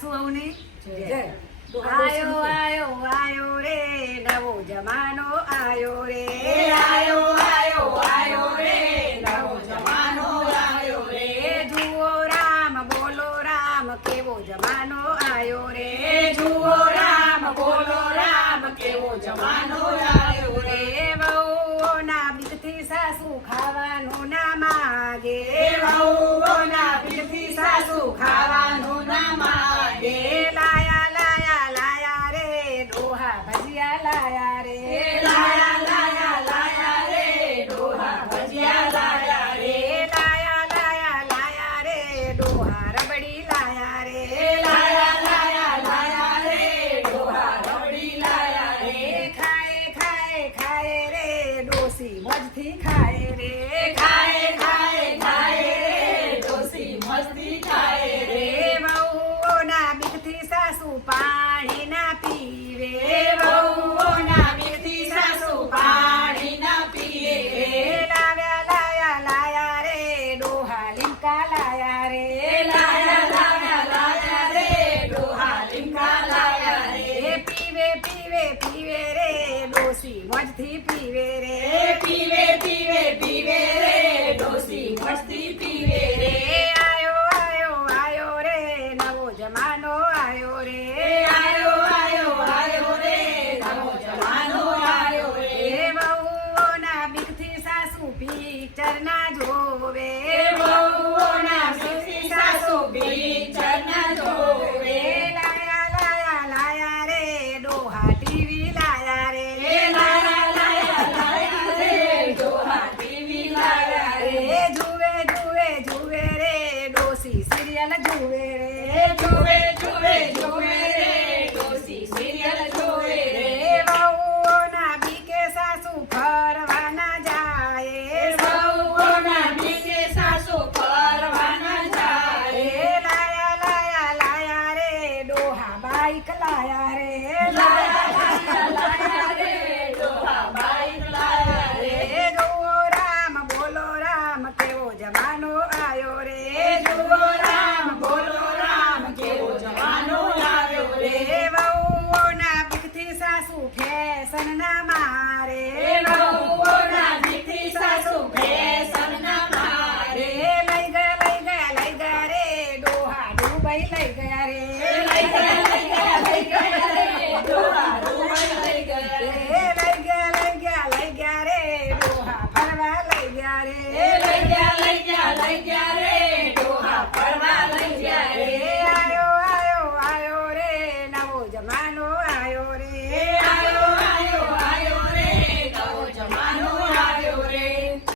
સૌની જય. આયો આયો આયો રે નવો જમાનો આયો રે આયો આયો આયો રે નવો જમાનો આયો રે જુઓ રામ બોલો રામ કેવો જમાનો આયો રે જુઓ રામ બોલો રામ કેવો જમાનો આયો રે વહુઓના બીકથી સાસુ ખાવાનું ના માગે વહુઓના બીકથી સાસુ ખાવાનું ના માગે લાયા લાયા લાયા રે ડોહા ભજીયા લાયા રે લાયા લાયા લાયા રે ડોહા ભજીયા લાયા રે લાયા લાયા લાયા રે ડોહા રબડી લાયા રે લાયા લાયા લાયા રે ડોહા રબડી લાયા રે ખાય ખાય ખાય રે ડોસી મોજથી ખાય રે ખાય ખાય ખાય રે ડોસી મસ્તી ખાય રે વહુઓના બીકથી સાસુ પાણી ના પીવે વહુઓના બીકથી સાસુ પાણી ના પીએ રે લાવ્યા લાયા લાયા રે ડોહા લીમકા લાયા રે લાયા લાયા લાયા રે ડોહા લીમકા લાયા રે પીવે પીવે પીવે રે ડોસી મોજથી પીવે રે પીવે પીવે પીવે રે ડોસી મસ્તી પીવે રે આયો આયો આયો રે નવો જમાનો આયો રે આયો આયો આયો રે નવો જમાનો આયો રે વહુઓના બીકથી સાસુ પિક્ચર ના જોવે વહુઓના બીકથી સાસુ પિક્ચર ના જોવે લાયા લાયા લાયા રે ડોહા ટીવી લાયા રે લાયા લાયા લાયા રે ડોહા ટીવી લાયા રે જુએ જુએ જુએ રે ડોસી સિરિયલ જુએ રે જુએ જુએ જુએ રે ડોસી સિરિયલ જોવે રે વહુઓના બીકે સાસુ ફરવા ના જાય વહુઓના બીકે સાસુ ફરવા ના જાય લાયા લાયા લાયા રે ડોહા બાઈક લાયા રે લાયા લાયા લાયા રે ડોહા બાઈક લાયા રે જુઓ રામ બોલો રામ કેવો જમાનો આયો રે જુઓ રામ બોલો રામ કેવો જમાનો આવ્યો રે વહુઓના બીકથી સાસુ ફેશન ના મારે વહુઓના બીકથી સાસુ ફેશન ના મારે લઈ ગયા રે ડોહા દુબઈ લઈ ગયા રે લઈ ગયા રે ડોહા દુબઈ લઈ ગયા રે લઈ ગયા રે ડોહા ફરવા લઈ ગયા રે લઈ ગયા રે ડોહા ફરવા લઈ ગયા રે આયો આયો આયો રે નવો જમાનો